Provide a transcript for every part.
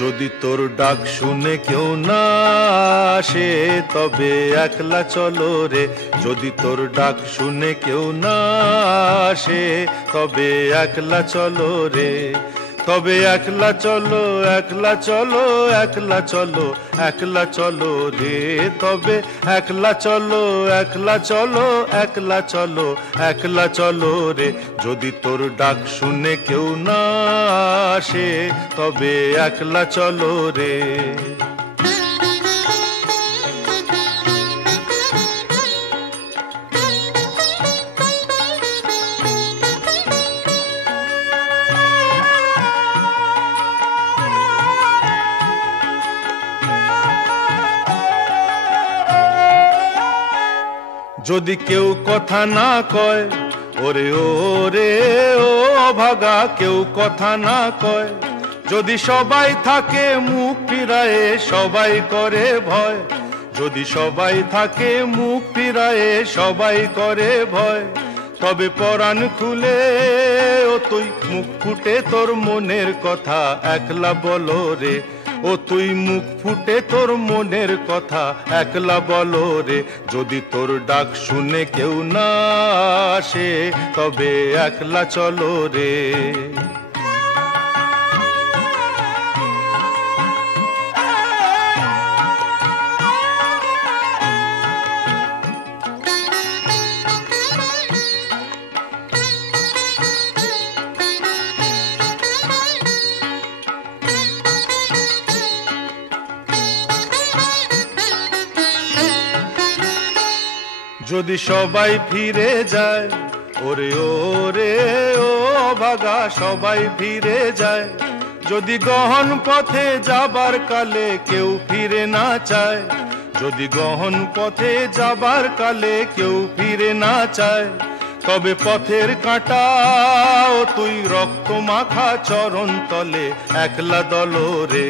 যদি তোর ডাক শুনে কেউ না আসে তবে একলা চলো রে। যদি তোর ডাক শুনে কেউ না আসে তবে একলা চলো রে। তবে একলা চলো, একলা চলো, একলা চলো, একলা চলো রে। তবে একলা চলো, একলা চলো, একলা চলো, একলা চলো রে। যদি তোর ডাক শুনে কেউ না আসে তবে একলা চলো রে। যদি কেউ কথা না কয়, ওরে ওরে ও অভাগা, কেউ কথা না কয়। যদি সবাই থাকে মুখ ফিরায়ে, সবাই করে ভয়। যদি সবাই থাকে মুখ ফিরায়ে, সবাই করে ভয়। তবে পরাণ খুলে ও তুই মুখ ফুটে তোর মনের কথা একলা বলো রে। ও তুই মুখ ফুটে তোর মনের কথা একলা বলো রে। যদি তোর ডাক শুনে কেউ না আসে তবে একলা চলো রে। যদি সবাই ফিরে যায়, ওরে ওরে ও অভাগা, সবাই ফিরে যায়। যদি গহন পথে যাবার কালে কেউ ফিরে না চায়, যদি গহন পথে যাবার কালে কেউ ফিরে না চায়, তবে পথের কাঁটা ও তুই রক্ত মাখা চরণ তলে একলা দলো রে।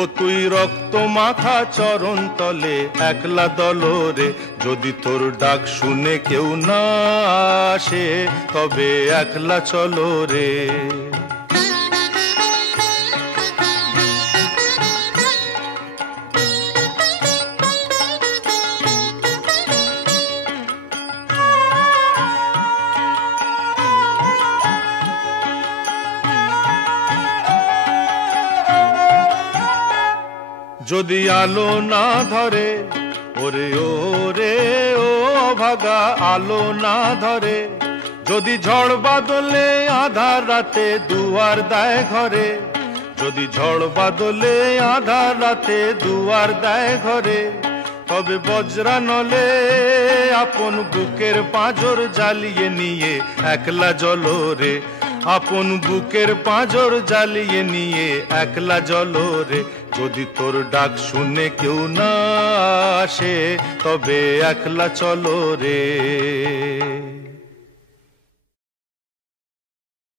ও তুই রক্ত মাখা চরণ তলে একলা দলো রে। যদি তোর ডাক শুনে কেউ না আসে তবে একলা চলো রে। যদি আলো না ধরে, ওরে ওরে ও অভাগা, আলো না ধরে। যদি ঝড় বাদলে আধার রাতে দুয়ার দেয় ঘরে, যদি ঝড় বাদলে আধার রাতে দুয়ার দেয় ঘরে, তবে বজ্রা নলে আপন বুকের পাঁজর জ্বালিয়ে নিয়ে একলা জ্বলো রে। আপন বুকের পাঁজর জ্বালিয়ে নিয়ে একলা জ্বলো রে। যদি তোর ডাক শুনে কেউ না আসে তবে একলা চলো রে।